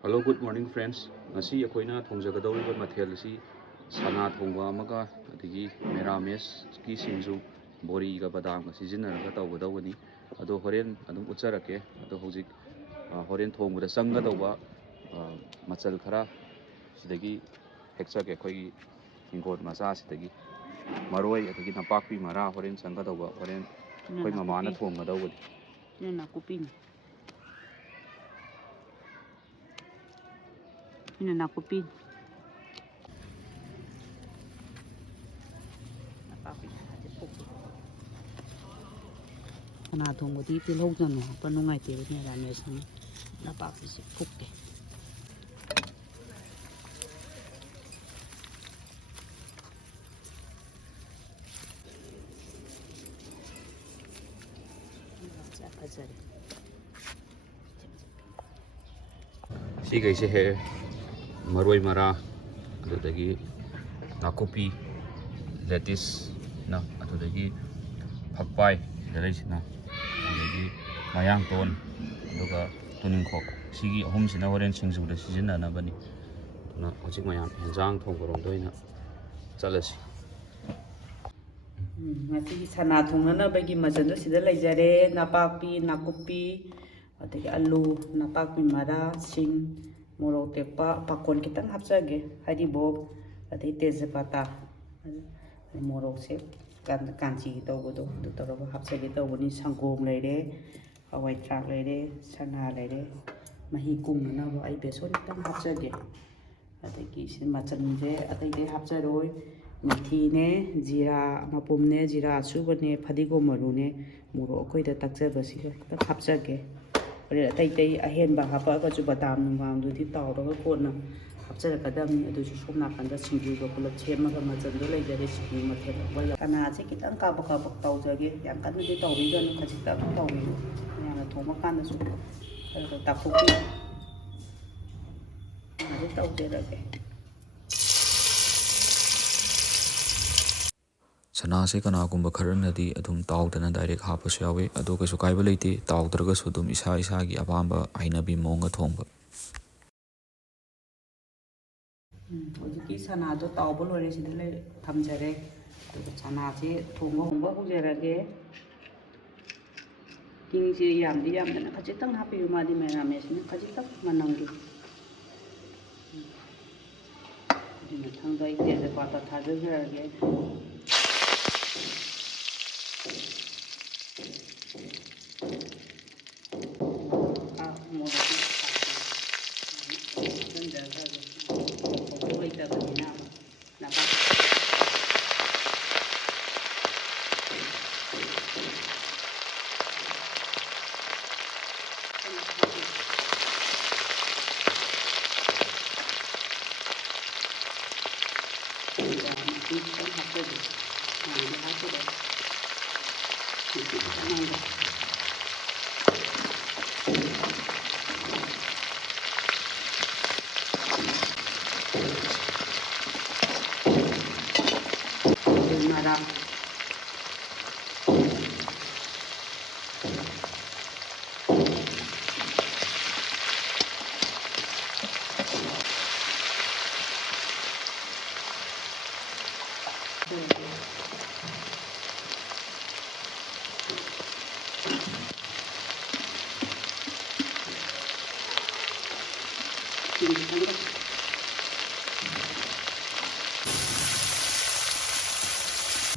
Hello, good morning, friends. Ngasi akoina thongjagadawriba mathel asi sana thongba amaga adigi merames ki singju bori ga badam ga sizinaraga tawgadawani ado horen adum utjarake ado hojik horen thongbuda changgadawba machal khara sidagi hekchake khoi hingod macha sidagi maroi adigi napakpi mara horen changgadawba horen khoi mamana thonggadawani nakupin. Ini nakupin. Sana thongbudi tilhau janu hapa nungai te ni rames ni napapi si phukke sigaise he maroi mara adudagi nakupi lettuce na adudagi phakpai dalaisina adudagi mayang ton aduga tuningkhok sigi ahumsina horen singjuda sizinanabani na hojik mayam henjang thongborongdoina chalasi ngasi sana thongnana bagi majanda sida leijare napapi nakupi adagi alu napapi mara sing morok tekpa pakon kitang hapjage haribob adai tejpata morok se kanchi tawbodo du tawba hapjage tawboni sangom leire hawai thrak leire sana leire mahi kumna bo ai beson kitang hapjage adagi sin machanje adai hapjaroi methi ne jira mapum ne jira asuba ne phadigo maru ne muro khoi da takjaba si ta hapjage ore tai tai ahenba hapa ga ju badam nungam du di tawra ga kona hapjara kadam ni adu somna kanda singju ga pulap chema ga majan do lai jare si mathe wala kana se kitang ka ba tawjage yang kan di tawri ga nu khajita tawri ya thoma kana su takupi ade tawjera ke sana se kanagumba kharanadi adum tawdana direct hapasu yawe ado kaisu kaiba leite tawdragasu adum isa isa gi apamba ainabi monga thongba hojiki sana do tawbo lore sida le thamjare to sana se thongba hongba hujerage king se yamdi yamdana khajitang hapi madi mera mesne khajitang manangi dina thangda ite de pata thajage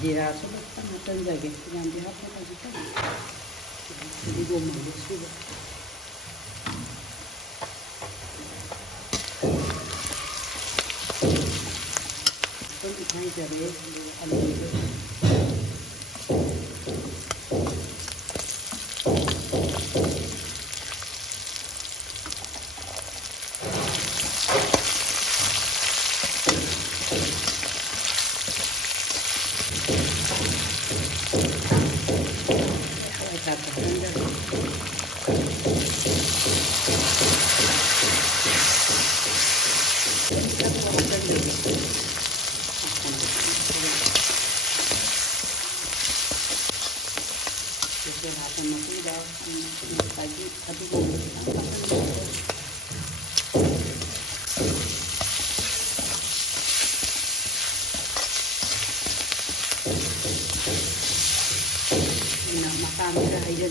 Jira sudah tengah jaga yang dihapus tadi kan, jadi gua mau sudah. Kan ikan jari alu itu.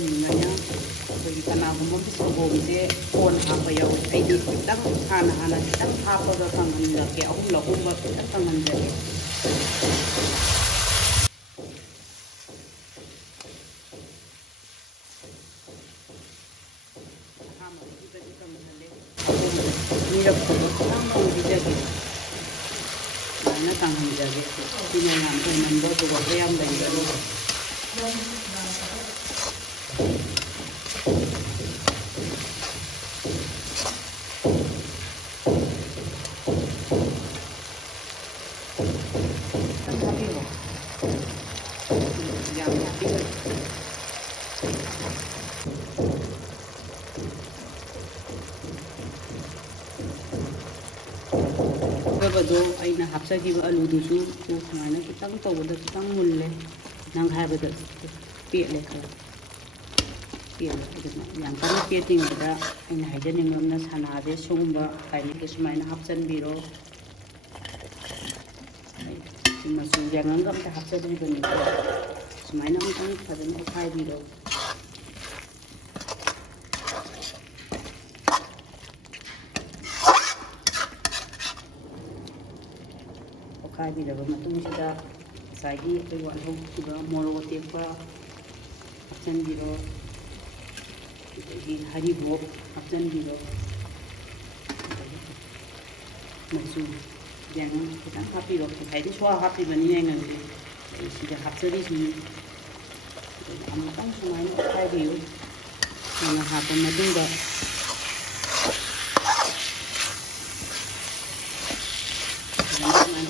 ꯍꯥꯞꯆꯅꯤꯡꯉꯥꯏꯅ ꯑꯩꯈꯣꯏꯒꯤ ꯀꯅꯥꯒꯨꯝꯕ ꯁꯪꯒꯣꯝꯁꯦ ꯀꯣꯟ ꯍꯥꯞꯄ ꯌꯥꯎꯋꯤ ꯑꯩꯗꯤ ꯈꯤꯇꯪ ꯍꯥꯟꯅ ꯈꯤꯇꯪ ꯍꯥꯞꯄꯒ ꯀꯪꯍꯜꯂꯒꯦ ꯑꯍꯨꯝꯂꯛꯀꯨꯝꯕ ꯈꯤꯇꯪ ꯀꯪꯍꯟꯖꯒꯦ ꯑꯍꯥꯟꯕꯒꯤꯗꯨꯗꯗꯤ ꯀꯪꯍꯜꯂꯦ ꯑꯅꯤꯔꯛꯀꯨꯝꯕ ꯈꯤꯇꯪ ꯀꯪꯕꯤꯖꯒꯦ ꯁꯨꯃꯥꯏꯅ ꯀꯪꯍꯟꯖꯒꯦ ꯁꯤꯅ ꯌꯥꯝ ꯑꯣꯏꯅꯝꯕ ꯑꯗꯨꯒ ꯌꯥꯝ ꯂꯩꯒꯅꯤ ꯍꯥꯞꯆꯕꯗꯣ ꯑꯩꯅ ꯍꯥꯞꯆꯈꯤꯕ ꯑꯂꯨꯗꯨꯁꯨ ꯁꯨꯃꯥꯏꯅ ꯈꯤꯇꯪ ꯇꯧꯕꯗ ꯈꯤꯇꯪ ꯃꯨꯜꯂꯦ ꯅꯪ ꯍꯥꯏꯕꯗ ꯄꯦꯠꯂꯦ ꯈꯔ ꯄꯦꯠꯂꯦ ꯑꯗꯨꯅ ꯌꯥꯝ ꯀꯟꯅ ꯄꯦꯠꯇ꯭ꯔꯤꯉꯩꯗ ꯑꯩꯅ ꯍꯥꯏꯖꯅꯤꯡꯕ ꯑꯃꯅ ꯁꯅꯥꯁꯦ ꯁꯤꯒꯨꯝꯕ ꯇꯥꯏꯃꯤꯡꯗ ꯁꯨꯃꯥꯏꯅ ꯍꯥꯞꯆꯤꯟꯕꯤꯔꯣ ꯃꯆꯨ ꯌꯥꯏꯉꯪꯒ ꯑꯝꯇ ꯍꯥꯞꯆꯗ꯭ꯔꯤꯕꯅꯤꯀꯣ ꯁꯨꯃꯥꯏꯅ ꯑꯃꯨꯛꯇꯪ ꯐꯖꯅ ꯑꯣꯠꯈꯥꯏꯕꯤꯔꯣ ꯑꯣꯠꯈꯥꯏꯕꯤꯔꯕ ꯃꯇꯨꯡꯁꯤꯗ ꯉꯁꯥꯏꯒꯤ ꯑꯩꯈꯣꯏ ꯋꯥꯠꯍꯧꯈꯤꯕ ꯃꯣꯔꯣꯛ ꯑꯇꯦꯛꯄ ꯍꯥꯞꯆꯤꯟꯕꯤꯔꯣ ꯑꯗꯒꯤ ꯍꯔꯤꯕꯣꯞ ꯍꯥꯞꯆꯤꯟꯕꯤꯔꯣ ꯃꯆꯨ ꯌꯥꯏꯉꯪ ꯈꯤꯇꯪ ꯍꯥꯞꯄꯤꯔꯣ ꯉꯁꯥꯏꯗꯤ ꯁ꯭ꯋꯥ ꯍꯥꯞꯄꯤꯕꯅꯤ ꯌꯥꯏꯉꯪꯁꯦ ꯑꯩ ꯁꯤꯗ ꯍꯥꯞꯆꯔꯤꯁꯤꯅꯤ ꯑꯗꯨꯒ ꯑꯃꯨꯛꯇꯪ ꯁꯨꯃꯥꯏꯅ ꯑꯣꯠꯈꯥꯏꯕꯤꯌꯨ ꯁꯨꯃꯥꯏꯅ ꯍꯥꯞꯄ ꯃꯇꯨꯡꯗꯁꯨꯃꯥꯏꯅ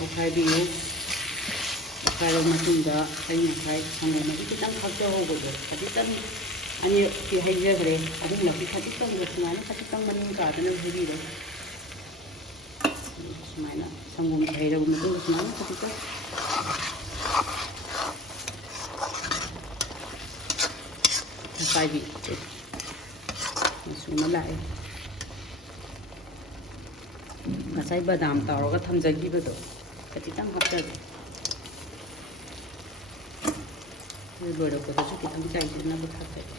ꯑꯣꯠꯈꯥꯏꯕꯤꯌꯨ ꯑꯣꯠꯈꯥꯏꯔꯕ ꯃꯇꯨꯡꯗ ꯑꯩ ꯉꯁꯥꯏ ꯁꯪꯒꯣꯝ ꯑꯗꯨ ꯈꯤꯇꯪ ꯍꯥꯞꯆꯍꯧꯕꯗꯣ ꯈꯖꯤꯛꯇꯪ ꯑꯅꯤꯔꯛꯇꯤ ꯍꯩꯖꯈ꯭ꯔꯦ ꯑꯍꯨꯝꯂꯛꯇꯤ ꯈꯖꯤꯛꯇꯪꯗ ꯁꯨꯃꯥꯏꯅ ꯈꯖꯤꯛꯇꯪ ꯃꯅꯤꯡ ꯀꯥꯗꯅ ꯍꯩꯕꯤꯔꯣ ꯁꯨꯃꯥꯏꯅ ꯁꯪꯒꯣꯝꯁꯦ ꯍꯩꯔꯕ ꯃꯇꯨꯡꯗ ꯁꯨꯃꯥꯏꯅ ꯈꯖꯤꯛꯇꯪ ꯑꯣꯠꯈꯥꯏꯕꯤ ꯃꯆꯨ ꯑꯃ ꯂꯥꯛꯑꯦꯉꯁꯥꯏ ꯕꯗꯥꯝ ꯇꯥꯎꯔꯒ ꯊꯝꯖꯈꯤꯕꯗꯣ ꯈꯖꯤꯛꯇꯪ ꯍꯥꯞꯆꯒꯦ ꯂꯣꯏꯔꯛꯄꯗꯁꯨ ꯈꯤꯇꯪ ꯆꯥꯏꯁꯤꯟꯅꯕ ꯊꯥꯛꯆꯒꯦ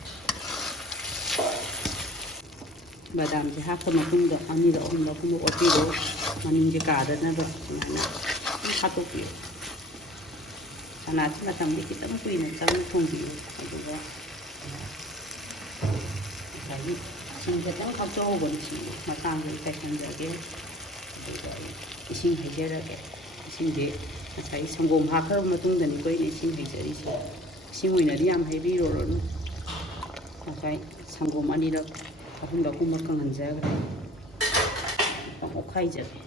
ꯕꯗꯥꯝꯁꯦ ꯍꯥꯞꯄ ꯃꯇꯨꯡꯗ ꯑꯅꯤꯔꯛ ꯑꯍꯨꯝꯂꯛꯀꯨꯝꯕ ꯑꯣꯠꯄꯤꯔꯣ ꯃꯅꯤꯡꯁꯦ ꯀꯥꯗꯅꯕ ꯁꯨꯃꯥꯏꯅ ꯑꯗꯨꯝ ꯈꯥꯠꯇꯣꯛꯄꯤꯌꯨ ꯁꯅꯥꯁꯤ ꯃꯇꯝꯗꯤ ꯈꯤꯇꯪ ꯀꯨꯏꯅ ꯆꯪꯅ ꯊꯣꯡꯕꯤꯌꯨ ꯑꯗꯨꯒ ꯉꯁꯥꯏꯒꯤ ꯏꯁꯤꯡ ꯈꯤꯇꯪ ꯍꯥꯞꯆꯍꯧꯕꯅꯤ ꯏꯁꯤꯡ ꯃꯇꯥꯡꯗ ꯆꯥꯏꯁꯤꯟꯖꯒꯦ ꯑꯗꯨꯒ ꯑꯩ ꯏꯁꯤꯡ ꯍꯩꯖꯔꯒꯦ ꯏꯁꯤꯡꯁꯦ ꯉꯁꯥꯏ ꯁꯪꯒꯣꯝ ꯍꯥꯞꯈ꯭ꯔꯕ ꯃꯇꯨꯡꯗꯅꯤꯀꯣ ꯑꯩꯅ ꯏꯁꯤꯡ ꯍꯩꯖꯔꯤꯁꯦ ꯏꯁꯤꯡ ꯑꯣꯏꯅꯗꯤ ꯌꯥꯝ ꯍꯩꯕꯤꯔꯨꯔꯅꯨ ꯉꯁꯥꯏ ꯁꯪꯒꯣꯝ ꯑꯅꯤꯔꯛ ꯑꯍꯨꯝꯂꯛꯀꯨꯝꯕ ꯀꯪꯍꯟꯖꯈ꯭ꯔꯦ ꯑꯣꯠꯈꯥꯏꯖꯒꯦ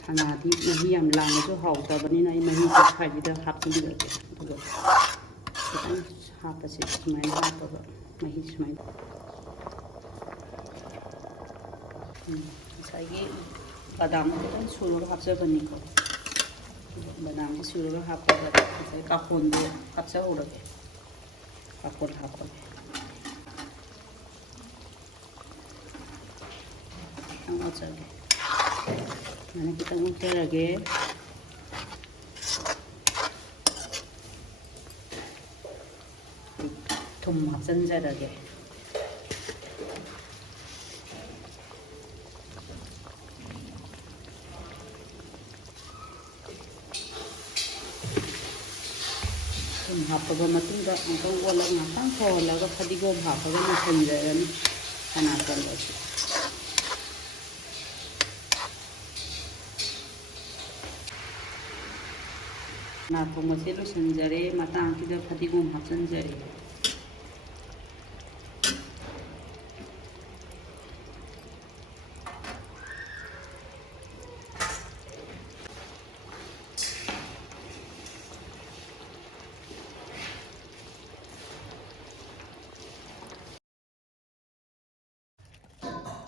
ꯁꯅꯥꯗꯤ ꯃꯍꯤ ꯌꯥꯝ ꯂꯥꯡꯉꯁꯨ ꯍꯥꯎꯇꯕꯅꯤꯅ ꯑꯩ ꯃꯍꯤꯁꯦ ꯁ꯭ꯋꯥꯏꯁꯤꯗ ꯍꯥꯞꯆꯤꯟꯖꯒꯦ ꯑꯗꯨꯒ खितंग हापसे सुमाइन हापगा मही सुमाइन साइगे बादाम खितंग सुरगा हापजबनिको बादाम सुरगा हापगा साइ काकोन दो हापजा होरगे काकोन हापगे खितंग हापजगे माने खितंग उतरगे थुम हापचनजरगे थुम हापगा मतुंगा अंकं ओला नातां थोलागा फदिगोम हापगा मसंजरनी सना थोंबासि ना थोंबासे लोसंजरे मतां किदा फदिगोम हापचनजरे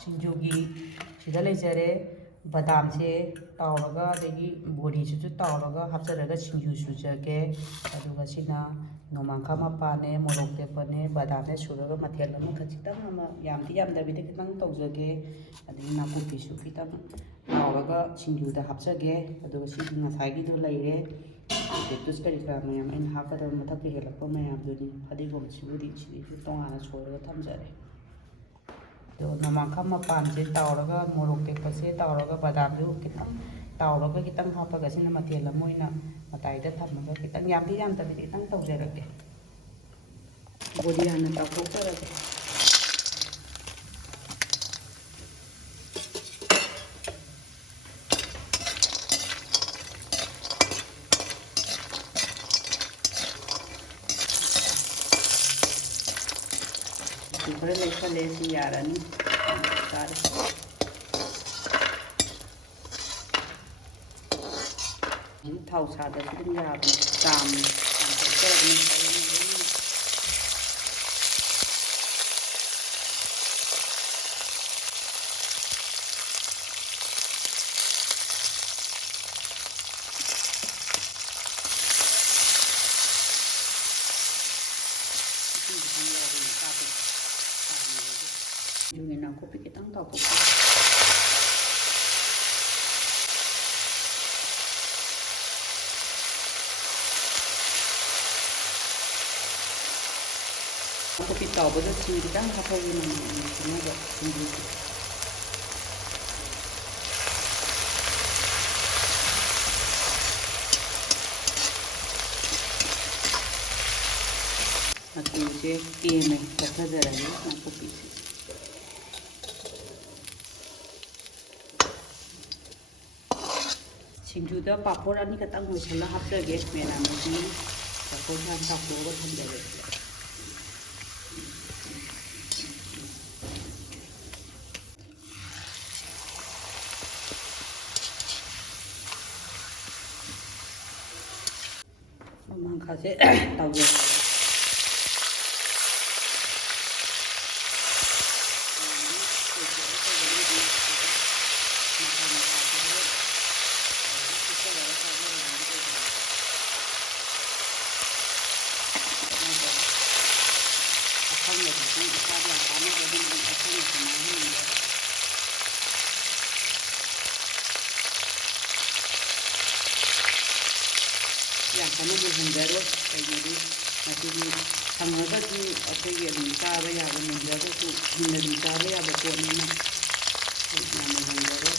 सिंजुगी सिदा लेजरे बादाम से तावरगा देगी बोरी सुसु तावरगा हापचरगा सिंजु सुजगे अदुगा सिना नोमांखा मपाने मोरोक तेपने बादाम ने सुरगा मथेल अमा खचितंग अमा यामदि यामदबिदे खितंग तौजगे अदगी नाकुपि सु खितंग तावरगा सिंजुदा हापचगे अदुगा सिदि ngसाइगिदो लेरे ꯂꯦꯇꯨꯁ ꯀꯔꯤ ꯀꯔꯥ ꯃꯌꯥꯝ ꯑꯩꯅ ꯍꯥꯞꯀꯗꯕ ꯃꯊꯛꯇ ꯍꯦꯜꯂꯛꯄ ꯃꯌꯥꯝꯗꯨꯅꯤ ꯐꯗꯤꯒꯣꯝꯁꯤꯕꯨꯗꯤ ꯁꯤꯗꯩꯁꯨ ꯇꯣꯉꯥꯟꯅ ꯁꯣꯏꯔꯒ ꯊꯝꯖꯔꯦ ꯑꯗꯣ ꯅꯣꯡꯃꯥꯡꯈꯥ ꯃꯄꯥꯟꯁꯦ ꯇꯥꯎꯔꯒ ꯃꯣꯔꯣꯛ ꯇꯦꯛꯄꯁꯦ ꯇꯥꯎꯔꯒ ꯕꯗꯥꯝꯁꯨ ꯈꯤꯇꯪ ꯇꯥꯎꯔꯒ ꯈꯤꯇꯪ ꯍꯥꯞꯄꯒ ꯁꯤꯅ ꯃꯊꯦꯜ ꯑꯃ ꯑꯣꯏꯅ ꯃꯇꯥꯏꯗ ꯊꯝꯃꯒ ꯈꯤꯇꯪ ꯌꯥꯝꯗꯤ ꯌꯥꯝꯗꯕꯤꯗ ꯈꯤꯇꯪ ꯇꯧꯖꯔꯒꯦ ꯕꯣꯗꯤ ꯍꯥꯟꯅ ꯇꯥꯎꯊꯣꯛꯆꯔꯒꯦ ꯈꯔ ꯂꯩꯁꯜꯂꯦ ꯁꯤ ꯌꯥꯔꯅꯤ ꯆꯥꯔꯦ ꯊꯥꯎ ꯁꯥꯗꯁꯨ ꯑꯗꯨꯝ ꯌꯥꯕꯅꯤ ꯆꯥꯝꯊꯣꯛꯆꯔꯕꯅꯤ ꯌꯨꯡꯉꯤ ꯅꯥꯀꯨꯞꯄꯤ ꯈꯤꯇꯪ ꯇꯥꯎꯊꯣꯛꯆꯔꯦ ꯅꯥꯀꯨꯞꯄꯤ ꯇꯥꯎꯕꯗ ꯁꯤꯡ ꯈꯤꯇꯪ ꯍꯥꯞꯄꯒꯤ ꯅꯨꯡꯁꯤꯅꯕ ꯁꯤꯡꯖꯨꯁꯦ ꯃꯆꯨꯁꯦ ꯀꯦꯝꯃꯦ ꯀꯛꯊꯖꯔꯒꯦ ꯅꯥꯀꯨꯞꯄꯤꯁꯦ ꯁꯤꯡꯖꯨꯗ ꯄꯥꯐꯣꯔ ꯑꯅꯤꯈꯛꯇꯪ ꯂꯣꯏꯁꯤꯜꯂ ꯍꯥꯞꯆꯒꯦ ꯃꯦꯔꯥꯃꯦꯁꯅꯤ ꯄꯥꯐꯣꯔ ꯈꯔ ꯇꯥꯎꯊꯣꯛꯑꯒ ꯊꯝꯖꯔꯦ ꯅꯣꯡꯃꯥꯡꯈꯥꯁꯦ ꯇꯥꯎꯖꯔꯒꯦ ꯌꯥꯝ ꯀꯟꯅ ꯃꯨꯟꯍꯟꯖꯔꯣꯏ ꯀꯩꯒꯤꯗꯤ ꯃꯁꯤꯗꯤ ꯁꯪꯉꯒꯗꯤ ꯑꯩꯈꯣꯏꯒꯤ ꯑꯗꯨꯝ ꯆꯥꯕ ꯌꯥꯕ ꯃꯨꯟꯖꯔꯒꯁꯨ ꯍꯤꯡꯅ ꯑꯗꯨꯝ ꯆꯥꯕ ꯌꯥꯕ ꯄꯣꯠꯅꯤꯅ ꯌꯥꯝ ꯃꯨꯟꯍꯟꯖꯔꯣꯏ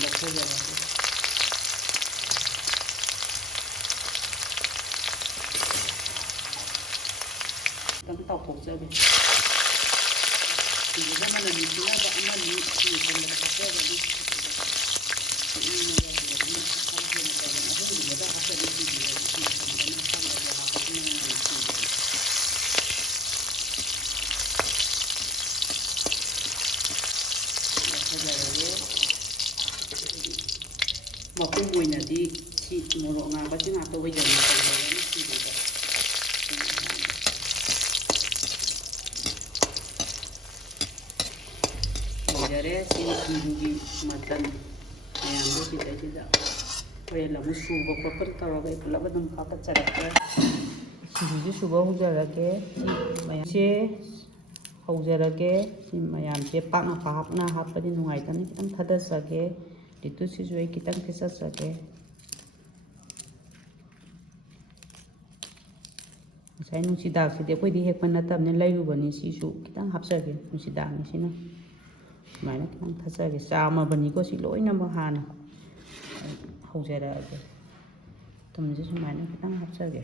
ꯂꯧꯊꯖꯔꯒꯦ ꯈꯤꯇꯪ ꯇꯥꯎꯊꯣꯛꯆꯒꯦ ꯁꯤꯡꯖꯨꯗ ꯃꯅꯝ ꯅꯨꯡꯁꯤꯅꯕ ꯑꯃꯅꯤ ꯃꯆꯟꯗ ꯍꯥꯞꯆꯒꯅꯤ ꯑꯍꯨꯝꯒꯨꯝꯕꯗ ꯍꯥꯞꯆꯒꯦ ꯃꯄꯨꯝ ꯑꯣꯏꯅꯗꯤ ꯁꯤ ꯃꯣꯔꯣꯛ ꯑꯉꯥꯡꯕꯁꯤ ꯉꯥꯛꯇ ꯑꯣꯏꯖꯔꯅꯤ ꯇꯧꯖꯔꯅꯤ ꯁꯤꯡꯖꯨꯗ ꯂꯣꯏꯖꯔꯦ ꯁꯤ ꯁꯤꯡꯖꯨꯒꯤ ꯃꯆꯜ ꯃꯌꯥꯝꯗꯣ ꯁꯤꯗꯩꯁꯤꯗ ꯍꯣꯔꯦꯟ ꯑꯃꯨꯛ ꯁꯨꯕ ꯈꯣꯠꯄ ꯇꯧꯔꯒ ꯑꯩ ꯄꯨꯂꯞ ꯑꯗꯨꯝ ꯍꯥꯞꯀꯠꯆꯔꯛꯀꯦ ꯁꯤꯡꯖꯨꯁꯤ ꯁꯨꯕ ꯍꯧꯖꯔꯒꯦ ꯁꯤ ꯃꯌꯥꯝꯁꯦ ꯍꯧꯖꯔꯒꯦ ꯁꯤ ꯃꯌꯥꯝꯁꯦ ꯄꯥꯛꯅ ꯄꯥꯛꯅ ꯍꯥꯞꯄꯗꯤ ꯅꯨꯡꯉꯥꯏꯇꯕꯅꯤ ꯈꯤꯇꯪ ꯊꯥꯗꯆꯒꯦ ꯂꯦꯇꯨꯁꯁꯤꯁꯨ ꯑꯩ ꯈꯤꯇꯪ ꯊꯦꯠꯆꯠꯆꯒꯦ ꯉꯁꯥꯏ ꯅꯨꯡꯁꯤꯗꯥꯛꯁꯤꯗꯤ ꯑꯩꯈꯣꯏꯗꯤ ꯍꯦꯛꯄ ꯅꯠꯇꯕꯅꯤꯅ ꯂꯩꯔꯨꯕꯅꯤ ꯁꯤꯁꯨ ꯈꯤꯇꯪ ꯍꯥꯞꯆꯒꯦ ꯅꯨꯡꯁꯤꯗꯥꯛꯅꯤ ꯁꯤꯅ ꯁꯨꯃꯥꯏꯅ ꯈꯤꯇꯪ ꯊꯥꯠꯆꯒꯦ ꯆꯥꯝꯃꯕꯅꯤꯀꯣ ꯁꯤ ꯂꯣꯏꯅꯃꯛ ꯍꯥꯟꯅ ꯍꯧꯖꯔꯛꯑꯒꯦ ꯊꯨꯝꯁꯦ ꯁꯨꯃꯥꯏꯅ ꯈꯤꯇꯪ ꯍꯥꯞꯆꯒꯦ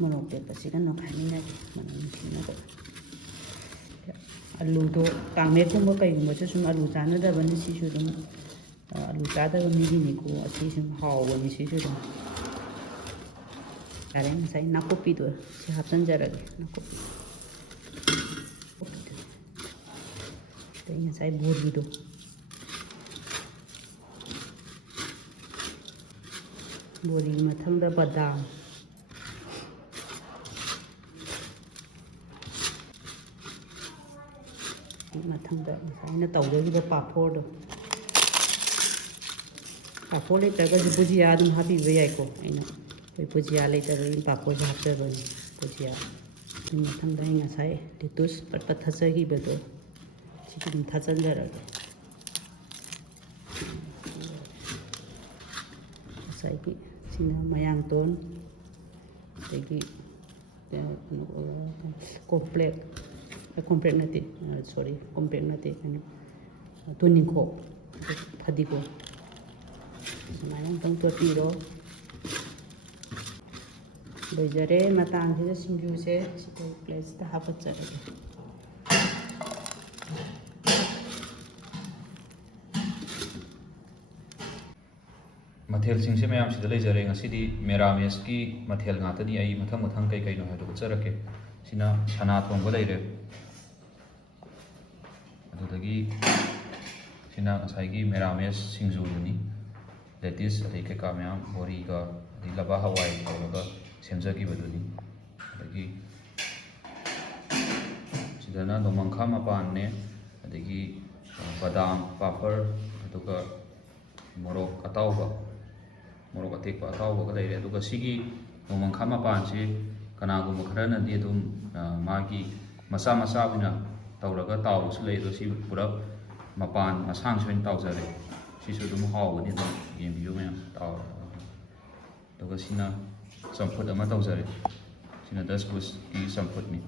ꯃꯣꯔꯣꯛ ꯇꯦꯛꯄꯁꯤꯒ ꯅꯣꯏꯈꯥꯏꯃꯤꯟꯅꯒꯦ ꯃꯅꯝ ꯅꯨꯡꯁꯤꯅꯕ ꯑꯂꯨꯗꯣ ꯀꯥꯡꯃꯦꯠꯀꯨꯝꯕ ꯀꯩꯒꯨꯝꯕꯁꯨ ꯁꯨꯝ ꯑꯂꯨ ꯆꯥꯟꯅꯗꯕꯅꯤ ꯁꯤꯁꯨ ꯑꯗꯨꯝ ꯑꯂꯨ ꯆꯥꯗꯕ ꯃꯤꯒꯤꯅꯤꯀꯣ ꯑꯁꯤ ꯁꯨꯝ ꯍꯥꯎꯕꯅꯤ ꯁꯤꯁꯨ ꯑꯗꯨꯝ ꯌꯥꯔꯦ ꯉꯁꯥꯏ ꯅꯥꯀꯨꯞꯄꯤꯗꯣ ꯁꯤ ꯍꯥꯞꯆꯤꯟꯖꯔꯒꯦ ꯅꯥꯀꯨꯞꯄꯤ ꯑꯗꯩ ꯉꯁꯥꯏ ꯕꯣꯔꯤꯗꯣ ꯕꯣꯔꯤ ꯃꯊꯪꯗ ꯕꯗꯥꯝ ꯃꯊꯪꯗ ꯉꯁꯥꯏ ꯑꯩꯅ ꯇꯧꯖꯈꯤꯕ ꯄꯥꯐꯣꯔꯗꯣ ꯄꯥꯐꯣꯔ ꯂꯩꯇ꯭ꯔꯒꯁꯨ ꯕꯨꯖꯤꯌꯥ ꯑꯗꯨꯝ ꯍꯥꯞꯄꯤꯕ ꯌꯥꯏꯀꯣ ꯑꯩꯅ ꯑꯩꯈꯣꯏ ꯕꯨꯖꯤꯌꯥ ꯂꯩꯇꯕꯒꯤ ꯄꯥꯐꯣꯔꯁꯦ ꯍꯥꯞꯆꯕꯅꯤ ꯕꯨꯖꯤꯌꯥ ꯃꯊꯪꯗ ꯑꯩ ꯉꯁꯥꯏ ꯂꯤꯇꯨꯁ ꯄꯠ ꯊꯥꯖꯈꯤꯕꯗꯣ ꯁꯤꯁꯨ ꯑꯗꯨꯝ ꯊꯥꯖꯤꯟꯖꯔꯒꯦ ꯉꯁꯥꯏꯒꯤ ꯁꯤꯅ ꯃꯌꯥꯡꯇꯣꯟ ꯑꯗꯒꯤ ꯀꯣꯝꯄ꯭ꯔꯦꯛ ꯅꯠꯇꯦ ꯁꯣꯔꯤ ꯀꯣꯝꯄ꯭ꯔꯦꯛ ꯅꯠꯇꯦ ꯇꯨꯅꯤꯡꯈꯣꯛ ꯐꯗꯤꯒꯣꯝ ꯁꯨꯃꯥꯏꯅ ꯑꯃꯨꯛꯇꯪ ꯇꯣꯠꯄꯤꯔꯣ ꯂꯣꯏꯖꯔꯦ ꯃꯇꯥꯡꯁꯤꯗ ꯁꯤꯡꯖꯨꯁꯦ ꯁꯤꯗ ꯄ꯭ꯂꯦꯠꯁꯤꯗ ꯍꯥꯞꯀꯠꯆꯔꯒꯦ ꯃꯊꯦꯜꯁꯤꯡꯁꯦ ꯃꯌꯥꯝ ꯁꯤꯗ ꯂꯩꯖꯔꯦ ꯉꯁꯤꯗꯤ ꯃꯦꯔꯥꯃꯦꯁꯀꯤ ꯃꯊꯦꯜ ꯉꯥꯛꯇꯅꯤ ꯑꯩ ꯃꯊꯪ ꯀꯩ ꯀꯩꯅꯣ ꯍꯥꯏꯕꯗꯣ ꯎꯠꯆꯔꯛꯀꯦ ꯁꯤꯅ ꯁꯅꯥ ꯊꯣꯡꯕ ꯂꯩꯔꯦ ꯑꯗꯨꯗꯒꯤ ꯁꯤꯅ ꯉꯁꯥꯏꯒꯤ ꯃꯦꯔꯥꯃꯦꯁ ꯁꯤꯡꯖꯨꯗꯨꯅꯤ ꯂꯦꯇꯤꯁ ꯑꯗꯩ ꯀꯩꯀꯥ ꯃꯌꯥꯝ ꯕꯣꯔꯤꯒ ꯑꯗꯩ ꯂꯕꯥ ꯍꯋꯥꯏ ꯇꯧꯔꯒ ꯁꯦꯝꯖꯈꯤꯕꯗꯨꯅꯤ ꯑꯗꯒꯤ ꯁꯤꯗꯅ ꯅꯣꯡꯃꯪꯈꯥ ꯃꯄꯥꯟꯅꯦ ꯑꯗꯒꯤ ꯕꯗꯥꯝ ꯄꯥꯐꯔ ꯑꯗꯨꯒ ꯃꯣꯔꯣꯛ ꯑꯇꯦꯛꯄ ꯑꯇꯥꯎꯕꯒ ꯂꯩꯔꯦ ꯑꯗꯨꯒ ꯁꯤꯒꯤ ꯅꯣꯡꯃꯪꯈꯥ ꯃꯄꯥꯟꯁꯤ ꯀꯅꯥꯒꯨꯝꯕ ꯈꯔꯅꯗꯤ ꯑꯗꯨꯝ ꯃꯥꯒꯤ ꯃꯆꯥ ꯑꯣꯏꯅ ꯇꯧꯔꯒ ꯇꯥꯎꯕꯁꯨ ꯂꯩ ꯑꯗꯣ ꯁꯤ ꯄꯨꯂꯞ ꯃꯄꯥꯟ ꯃꯁꯥꯡꯁꯨ ꯑꯣꯏꯅ ꯇꯥꯎꯖꯔꯦ ꯁꯤꯁꯨ ꯑꯗꯨꯝ ꯍꯥꯎꯕꯅꯤ ꯑꯗꯨꯝ ꯌꯦꯡꯕꯤꯌꯨ ꯃꯌꯥꯝ ꯑꯗꯨꯒ ꯁꯤꯅ ꯆꯝꯐꯨꯠ ꯑꯃ ꯇꯧꯖꯔꯦ ꯁꯤꯅ ꯗꯁꯀꯨꯁꯀꯤ ꯆꯝꯐꯨꯠꯅꯤ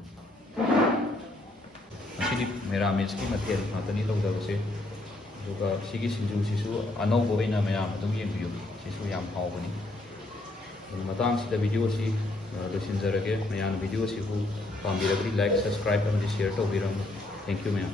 ꯃꯁꯤꯗꯤ ꯃꯦꯔꯥꯃꯦꯁꯀꯤ ꯃꯊꯦꯜ ꯉꯥꯛꯇꯅꯤ ꯇꯧꯖꯕꯁꯦ ꯑꯗꯨꯒ ꯁꯤꯒꯤ ꯁꯤꯡꯖꯨꯁꯤꯁꯨ ꯑꯅꯧꯕ ꯑꯣꯏꯅ ꯃꯌꯥꯝ ꯑꯗꯨꯝ ꯌꯦꯡꯕꯤꯌꯨ ꯁꯤꯁꯨ ꯌꯥꯝ ꯍꯥꯎꯕꯅꯤ ꯑꯗꯨ ꯃꯇꯥꯡꯁꯤꯗ ꯚꯤꯗꯤꯑꯣꯁꯤ ꯂꯣꯏꯁꯤꯟꯖꯔꯒꯦ ꯃꯌꯥꯝꯅ ꯚꯤꯗꯤꯑꯣꯁꯤꯕꯨ ꯄꯥꯝꯕꯤꯔꯕꯗꯤ ꯂꯥꯏꯛ ꯁꯕꯁꯀ꯭ꯔꯥꯏꯕ ꯑꯃꯗꯤ ꯁꯤꯌꯔ ꯇꯧꯕꯤꯔꯝꯃꯨ ꯊꯦꯡꯛ ꯌꯨ ꯃꯌꯥꯝ